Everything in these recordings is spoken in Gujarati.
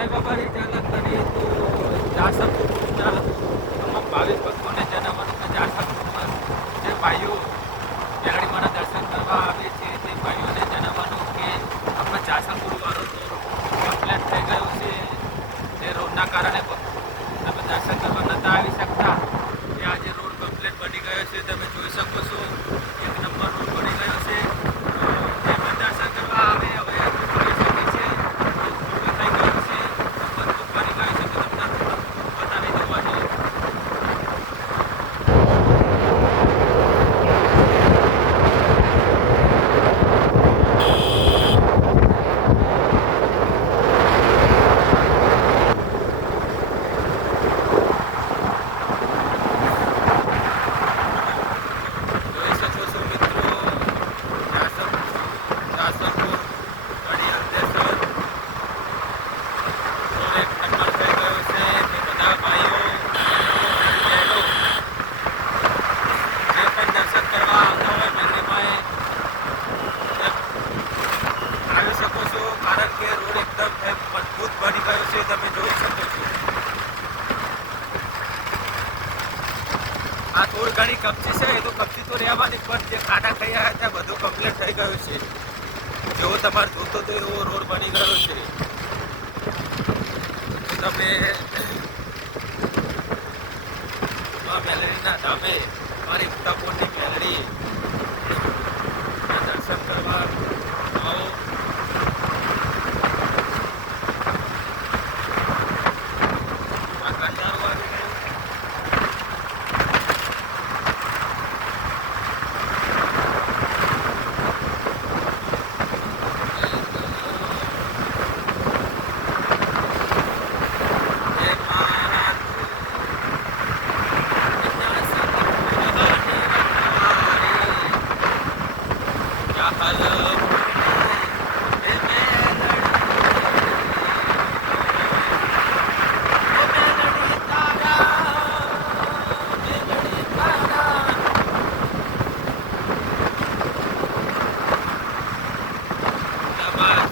સાહેબાબાની ચાલક કરીએ તો જાસરપુરના તમામ ભાવિક ભક્તોને જણાવવાનું કે જાસરપુરમાં જે ભાઈઓ મેલડીમાના દર્શન કરવા આવે છે તે ભાઈઓને જણાવવાનું કે આપણે જાસરપુર વાળો કમ્પ્લેટ થઈ ગયો છે. તે રોડના કારણે તમે દર્શન કરવા નતા આવી શકતા. તે આજે રોડ કમ્પ્લેટ બની ગયો છે. તમે જોઈ શકો છો, એક નંબર રોડ બની ગયો છે. જે પણ દર્શન કરવા આવે હવે કરી શકે છે. થઈ ગયું છે, બધું બની ગયું છે. તો તમને બતાવી દેવાનું. જોઈ શકો છો મિત્રો, જાસરપુર ઘણી અંધેશ્વર રોડ એક નંબર થઈ ગયો છે. તે બધા ભાઈઓ બહેનો જે પણ દર્શન કરવા આવતા હોય મેલડીમાએ આવી શકો છો, કારણ કે રોડ એકદમ મજબૂત બની ગયો છે. તમે જોઈ શકો છો. આ થોડી ઘણી કપચી છે, એ તો કપચી તો રહેવાની, પણ જે ખાડા ખાયા હતા બધું કમ્પ્લીટ થઈ ગયું છે. જેવો તમારે જોતો તો એવો રોડ બની ગયો છે. તમે મેલડીના ધામે મારી ઉત્તાપોરની મેલડી દર્શન કરવા આવો. આ કંટાળો આવી ગયો.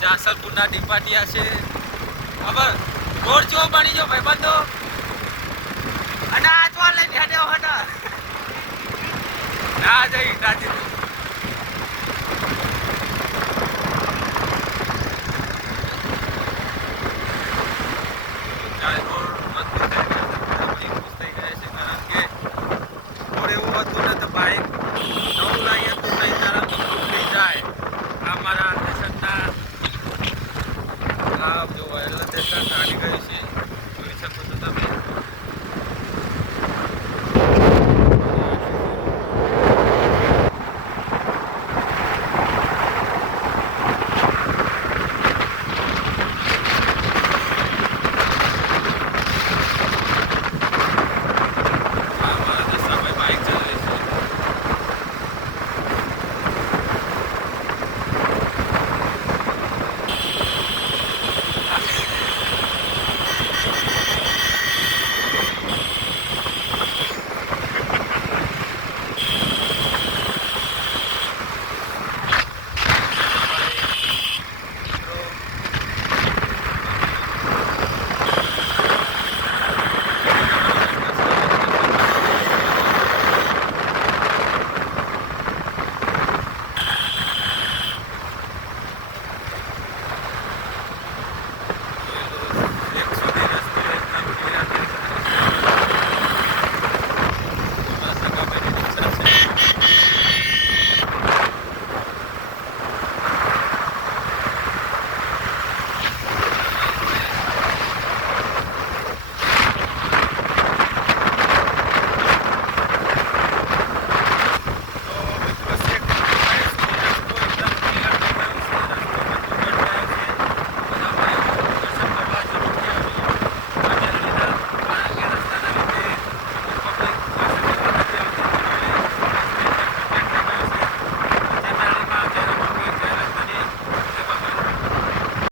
જાસરપુરના ડીપાટિયા છે. ખબર રોડ જો બની જો ભાઈબંધો, અને આ ચોર લઈને હેડ્યો હતા ના જઈ રાજી આવી ગયું છે.